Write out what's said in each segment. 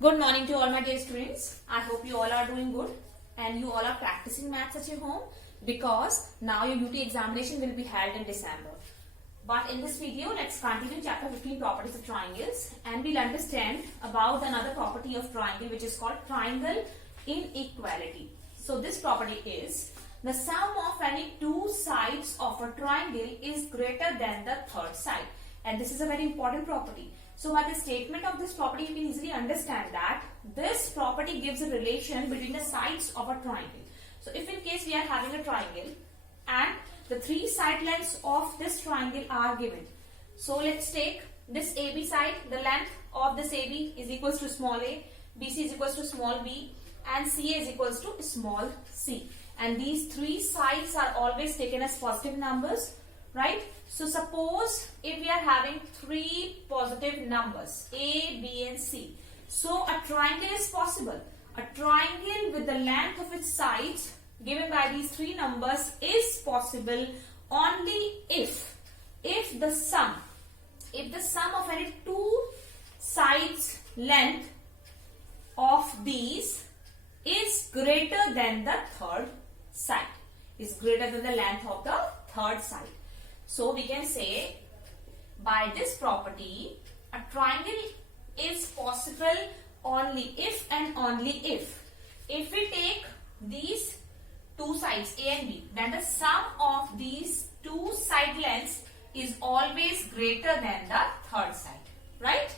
Good morning to all my dear students. I hope you all are doing good and you all are practicing maths at your home because now your UT examination will be held in December. But in this video, let's continue chapter 15 properties of triangles and we'll understand about another property of triangle which is called triangle inequality. So this property is the sum of any two sides of a triangle is greater than the third side, and this is a very important property. So by the statement of this property, you can easily understand that this property gives a relation between the sides of a triangle. So if in case we are having a triangle and the three side lengths of this triangle are given. So let's take this AB side, the length of this AB is equals to small a, BC is equals to small b, and CA is equals to small c. And these three sides are always taken as positive numbers, right? So suppose if we are having three positive numbers A, B and C. So a triangle is possible. A triangle with the length of its sides given by these three numbers is possible only if the sum of any two sides length of these is greater than the third side, is greater than the length of the third side. So we can say by this property a triangle is possible only if and only if we take these two sides A and B, then the sum of these two side lengths is always greater than the third side, right?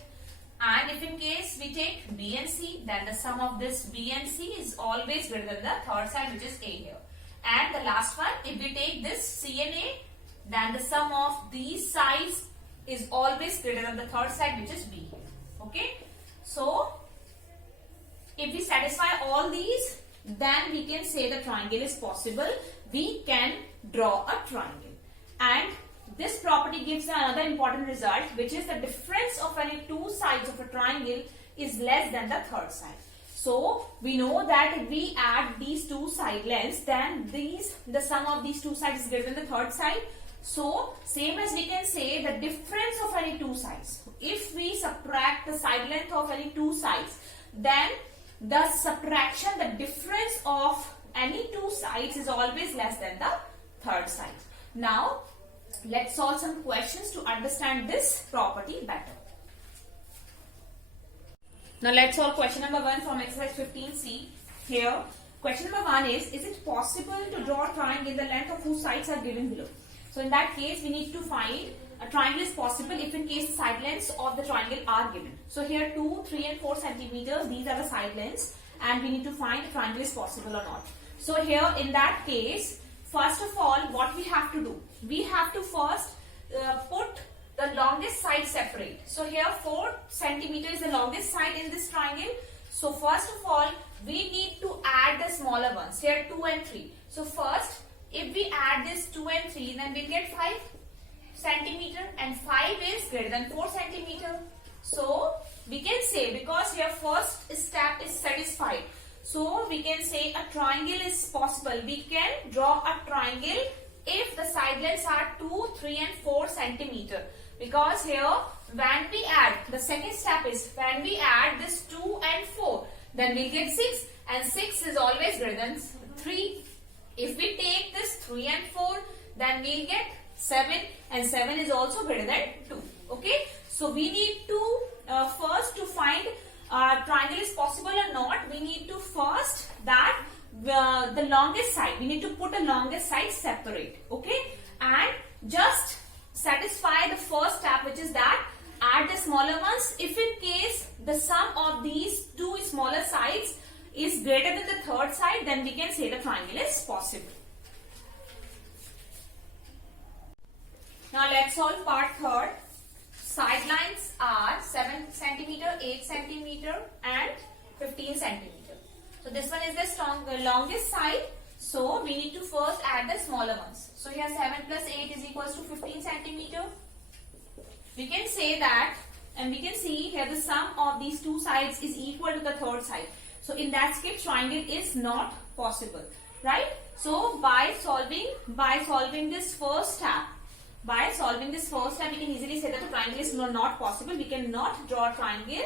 And if in case we take B and C, then the sum of this B and C is always greater than the third side, which is A here. And the last one, if we take this C and A, then the sum of these sides is always greater than the third side, which is B here. Okay? So, if we satisfy all these, then we can say the triangle is possible. We can draw a triangle. And this property gives another important result, which is the difference of any two sides of a triangle is less than the third side. So we know that if we add these two side lengths, then the sum of these two sides is greater than the third side. So same as we can say the difference of any two sides. If we subtract the side length of any two sides, then the subtraction, the difference of any two sides is always less than the third side. Now let's solve some questions to understand this property better. Now let's solve question number 1 from exercise 15C. Here, question number 1 is it possible to draw a triangle the length of whose sides are given below? So in that case, we need to find a triangle is possible if in case the side lengths of the triangle are given. So here 2, 3 and 4 centimeters, these are the side lengths, and we need to find if triangle is possible or not. So here in that case, first of all, what we have to do? We have to first put the longest side separate. So here 4 centimeters is the longest side in this triangle. So first of all, we need to add the smaller ones. Here 2 and 3. So first, if we add this 2 and 3, then we'll get 5 centimeter, and 5 is greater than 4 centimeter. So we can say, because here first step is satisfied, so we can say a triangle is possible. We can draw a triangle if the side lengths are 2, 3 and 4 centimeter. Because here when we add, the second step is when we add this 2 and 4, then we'll get 6, and 6 is always greater than 3. If we take this 3 and 4, then we'll get 7, and 7 is also greater than 2. Okay? So we need to first to find triangle is possible or not, we need to first that the longest side, we need to put the longest side separate. Okay? And just satisfy the first step, which is that add the smaller ones. If in case the sum of these two smaller sides is greater than the third side, then we can say the triangle is possible. Now let's solve part 3rd. Side lines are 7 centimeter, 8 centimeter and 15 centimeter. So this one is the longest side. So we need to first add the smaller ones. So here 7 plus 8 is equals to 15 centimeter. We can say that, and we can see here the sum of these two sides is equal to the third side. So in that case, triangle is not possible, right? So by solving this first step, we can easily say that the triangle is not possible. We cannot draw a triangle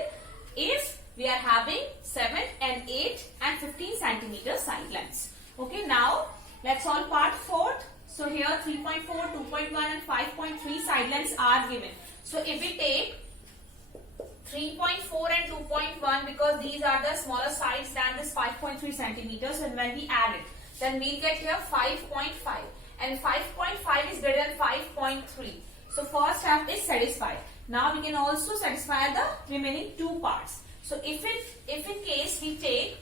if we are having 7 and 8 and 15 centimeter side lengths. Okay, now let's solve part 4. So here 3.4, 2.1 and 5.3 side lengths are given. So if we take 3.4 and 2.1, because these are the smaller sides than this 5.3 centimeters, and when we add it, then we'll get here 5.5, and 5.5 is greater than 5.3. So first half is satisfied. Now we can also satisfy the remaining two parts. So if in case we take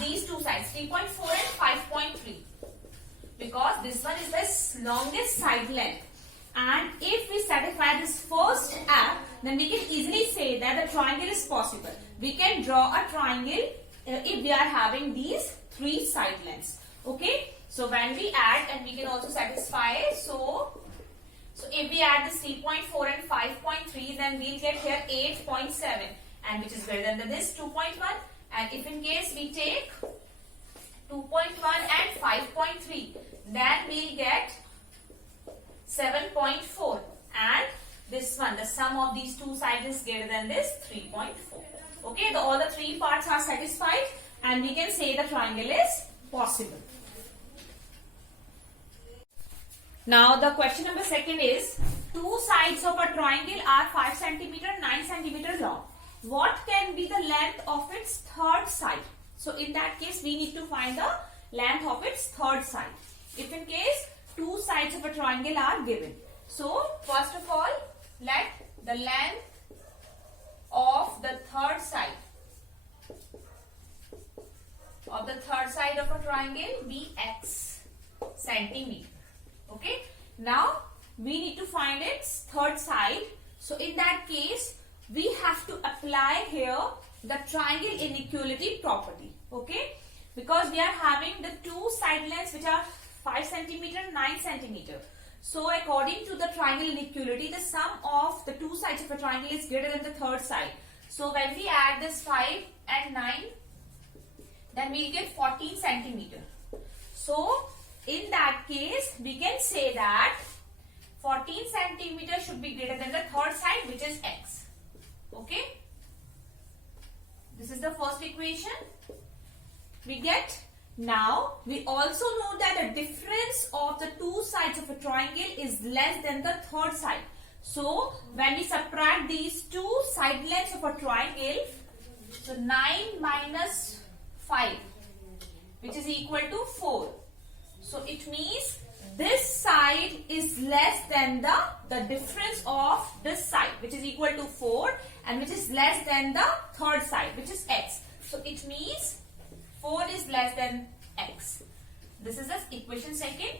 these two sides, 3.4 and 5.3, because this one is the longest side length, and if we satisfy this first half, then we can easily say that the triangle is possible. We can draw a triangle if we are having these three side lengths. Okay, so when we add, and we can also satisfy, so if we add this 3.4 and 5.3, then we'll get here 8.7, and which is greater than this 2.1. And if in case we take 2.1 and 5.3, then we'll get 7.4, and this one, the sum of these two sides is greater than this 3.4. Okay, all the three parts are satisfied, and we can say the triangle is possible. Now the question number 2 is, two sides of a triangle are 5 centimeter, 9 centimeter long. What can be the length of its third side? So in that case, we need to find the length of its third side. If in case two sides of a triangle are given. So first of all, let the length of the third side of a triangle be x centimeter. Okay. Now we need to find its third side. So in that case, we have to apply here the triangle inequality property. Okay. Because we are having the two side lengths which are 5 centimeter, 9 centimeter. So according to the triangle inequality, the sum of the two sides of a triangle is greater than the third side. So when we add this 5 and 9, then we'll get 14 centimeter. So in that case, we can say that 14 centimeter should be greater than the third side, which is x. Okay. This is the first equation. We get. Now, we also know that the difference of the two sides of a triangle is less than the third side. So, when we subtract these two side lengths of a triangle, so 9 minus 5, which is equal to 4. So, it means this side is less than the difference of this side, which is equal to 4, and which is less than the third side, which is x. So, it means 4 is less than x. This is the equation 2nd.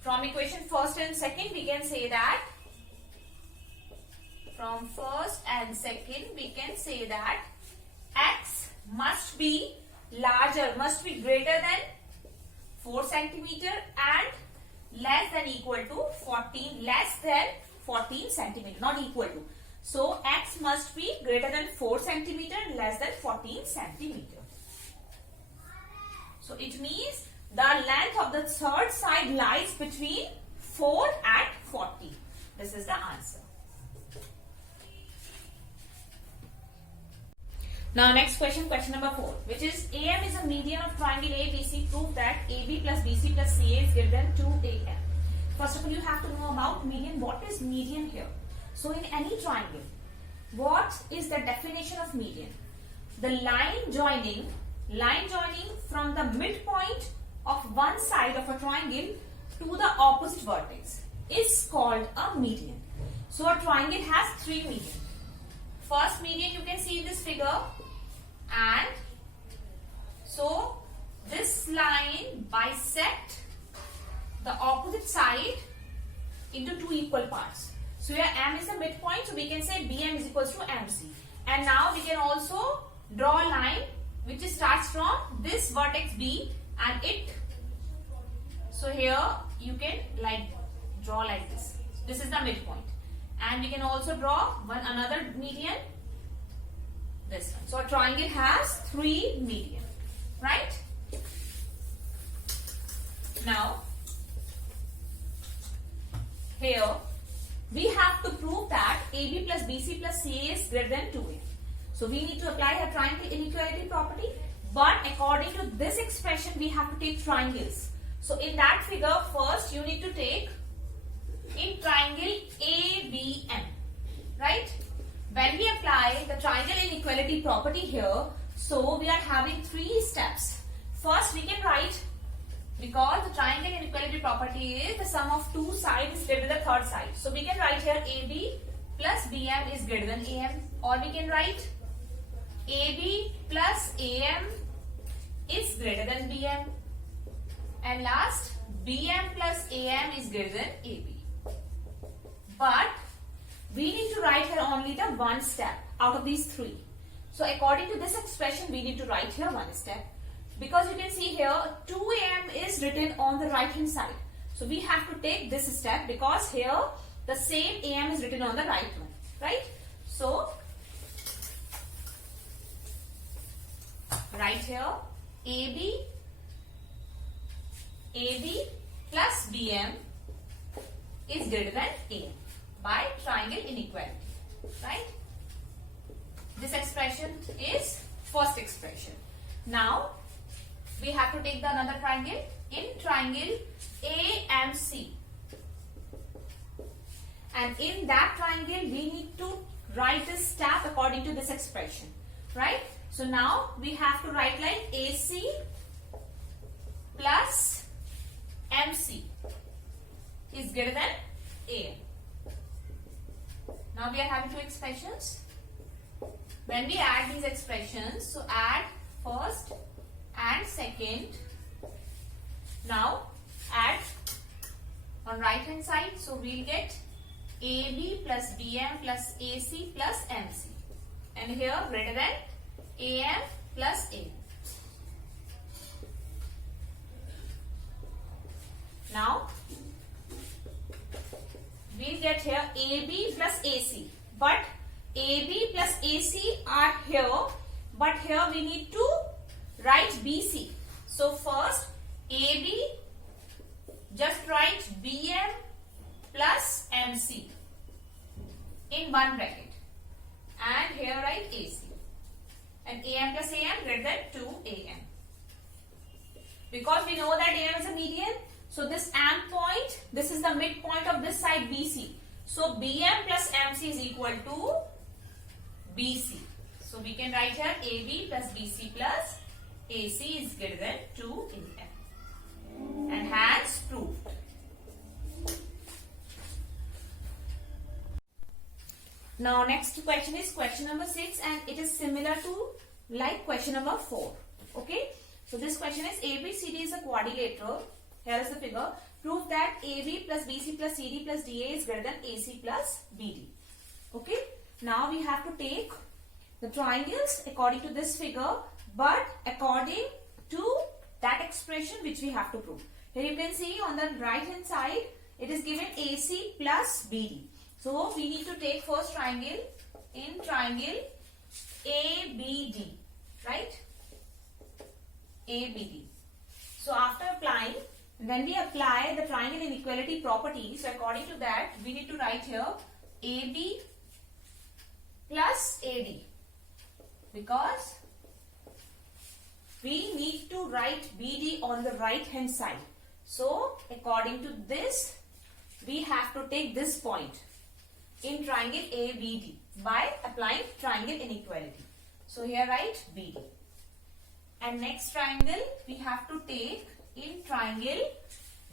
From equation 1st and 2nd, we can say that from 1st and 2nd, we can say that x must be larger, must be greater than 4 centimeter and less than equal to 14, less than 14 centimeter, not equal to. So, x must be greater than 4 centimeter, less than 14 centimeter. So, it means the length of the third side lies between 4 and 14. This is the answer. Now, next question, question number 4, which is AM is a median of triangle ABC. Prove that AB plus BC plus CA is greater than 2AM. First of all, you have to know about median. What is median here? So, in any triangle, what is the definition of median? The line joining from the midpoint of one side of a triangle to the opposite vertex is called a median. So a triangle has three median. First median you can see in this figure, and so this line bisect the opposite side into two equal parts. So here M is the midpoint, so we can say BM is equals to MC. And now we can also draw a line which starts from this vertex B, and it, so here you can draw like this. This is the midpoint, and we can also draw another median, this one. So a triangle has three median, right? Now here we have to prove that AB plus BC plus CA is greater than 2A. So we need to apply a triangle inequality property. But according to this expression, we have to take triangles. So in that figure, first you need to take in triangle ABM, right? When we apply the triangle inequality property here, so we are having 3 steps. First we can write, because the triangle inequality property is the sum of 2 sides is greater than the third side. So we can write here AB plus BM is greater than AM, or we can write AB plus AM is greater than BM, and last BM plus AM is greater than AB. But we need to write here only the one step out of these 3. So according to this expression, we need to write here one step, because you can see here 2AM is written on the right hand side. So we have to take this step, because here the same AM is written on the right one, right? So write here AB plus BM is greater than AM by triangle inequality, right? This expression is first expression. Now we have to take the another triangle. In triangle AMC, and in that triangle we need to write this step according to this expression, right? So now we have to write like AC plus MC is greater than AM. Now we are having 2 expressions. When we add these expressions, so add first and second. Now add on right hand side, so we'll get AB plus BM plus AC plus MC, and here greater than AM plus AM. Now we'll get here AB plus AC, but AB plus AC are here, but here we need to write BC. So first AB, just write BM plus MC in one bracket, and here write AC, and AM plus AM greater than 2AM. Because we know that AM is a median, so this M point, this is the midpoint of this side BC. So BM plus MC is equal to BC. So we can write here AB plus BC plus AC is greater than 2AM. And hence proved. Now next question is question number 6, and it is similar to like question number 4. Okay. So this question is ABCD is a quadrilateral. Here is the figure. Prove that AB plus BC plus CD plus DA is greater than AC plus BD. Okay. Now we have to take the triangles according to this figure, but according to that expression which we have to prove. Here you can see on the right hand side it is given AC plus BD. So we need to take first triangle in triangle ABD, right? ABD. So after applying, when we apply the triangle inequality property, so according to that we need to write here AB plus AD, because we need to write BD on the right hand side. So according to this we have to take this point in triangle ABD by applying triangle inequality. So here write BD. And next triangle we have to take in triangle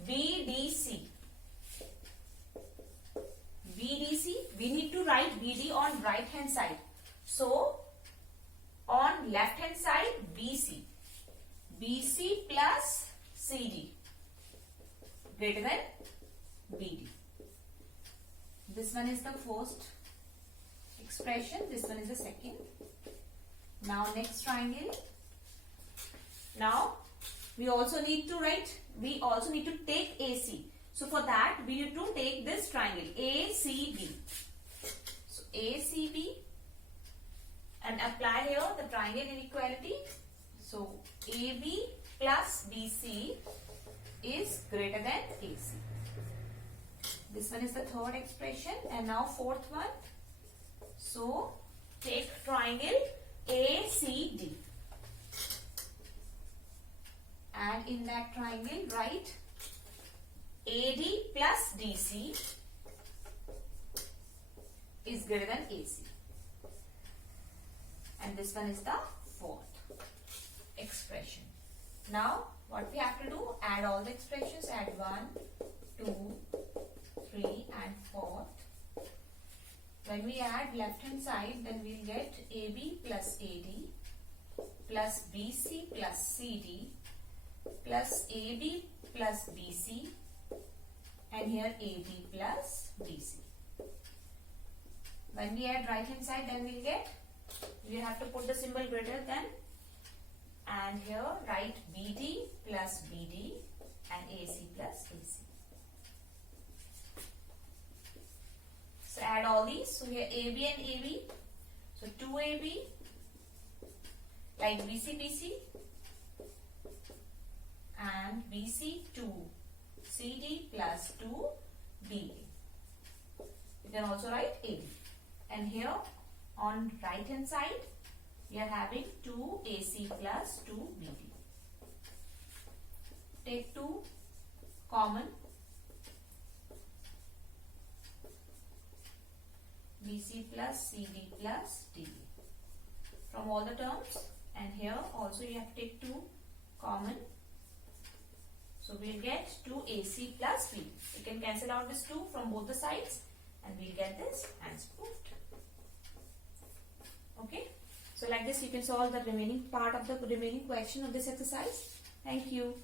BDC. BDC, we need to write BD on right hand side. So on left hand side BC. BC plus CD greater than BD. This one is the first expression, this one is the second. Now next triangle. Now we also need to take AC. So for that we need to take this triangle ACB. So ACB, and apply here the triangle inequality. So AB plus BC is greater than AC. This one is the third expression, and now fourth one. So take triangle ACD. And in that triangle, write AD plus DC is greater than AC. And this one is the fourth expression. Now, what we have to do? Add all the expressions. Add 1, 2, 3 and 4th. When we add left hand side, then we'll get AB plus AD plus BC plus CD plus AB plus BC and here AD plus BC. When we add right hand side, then we'll get, you have to put the symbol greater than, and here write BD plus BD and AC plus AC. So add all these. So here AB and AB. So 2AB like BC BC and BC 2 CD plus 2 BD. You can also write AB. And here on right hand side we are having 2 AC plus 2 BD. Take 2 common. BC plus CD plus DD from all the terms, and here also you have to take 2 common. So we'll get 2 AC plus BD. You can cancel out this 2 from both the sides and we'll get this answer proved. Okay. So like this you can solve the remaining part of the remaining question of this exercise. Thank you.